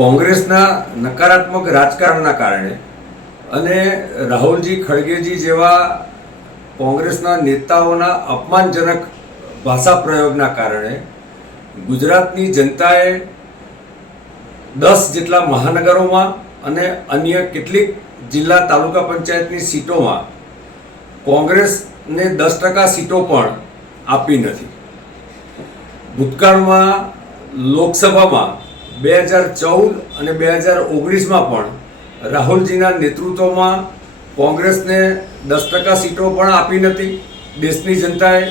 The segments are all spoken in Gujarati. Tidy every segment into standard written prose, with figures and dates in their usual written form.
કોંગ્રેસના નકારાત્મક રાજકારણના કારણે અને રાહુલજી ખડગેજી જેવા કોંગ્રેસના નેતાઓના અપમાનજનક ભાષા પ્રયોગના કારણે ગુજરાતની જનતાએ 10 જેટલા મહાનગરોમાં અને અન્ય કેટલીક જિલ્લા તાલુકા પંચાયતની સીટોમાં કોંગ્રેસને 10% સીટો પણ આપી નથી. ભૂતકાળમાં લોકસભામાં 2014 અને 2019માં પણ રાહુલજીના નેતૃત્વમાં કોંગ્રેસને 10% સીટો પણ આપી નથી દેશની જનતાએ.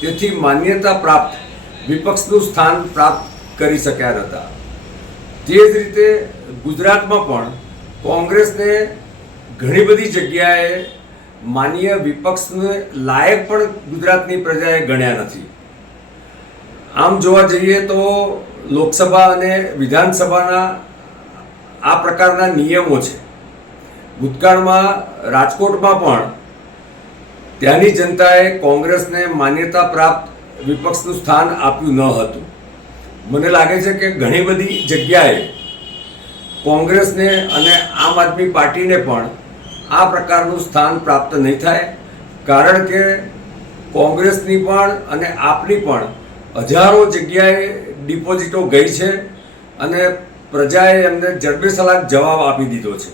તેથી માન્યતા પ્રાપ્ત વિપક્ષનું સ્થાન પ્રાપ્ત કરી શક્યા નહોતા. તે જ રીતે ગુજરાતમાં પણ કોંગ્રેસને ઘણી બધી જગ્યાએ માન્ય વિપક્ષને લાયક પણ ગુજરાતની પ્રજાએ ગણ્યા નથી. આમ જોવા જઈએ તો લોકસભા અને વિધાનસભાના આ પ્રકારના નિયમો છે. ભૂતકાળમાં રાજકોટમાં પણ ત્યાંની જનતાએ કોંગ્રેસને માન્યતા પ્રાપ્ત વિપક્ષનું સ્થાન આપ્યું ન હતું. મને લાગે છે કે ઘણી બધી જગ્યાએ કોંગ્રેસને અને આમ આદમી પાર્ટીને પણ આ પ્રકારનું સ્થાન પ્રાપ્ત નહીં થાય, કારણ કે કોંગ્રેસની પણ અને આપની પણ હજારો જગ્યાએ ડિપોઝિટો ગઈ છે અને પ્રજાએ એમને જડબેસલાક જવાબ આપી દીધો છે.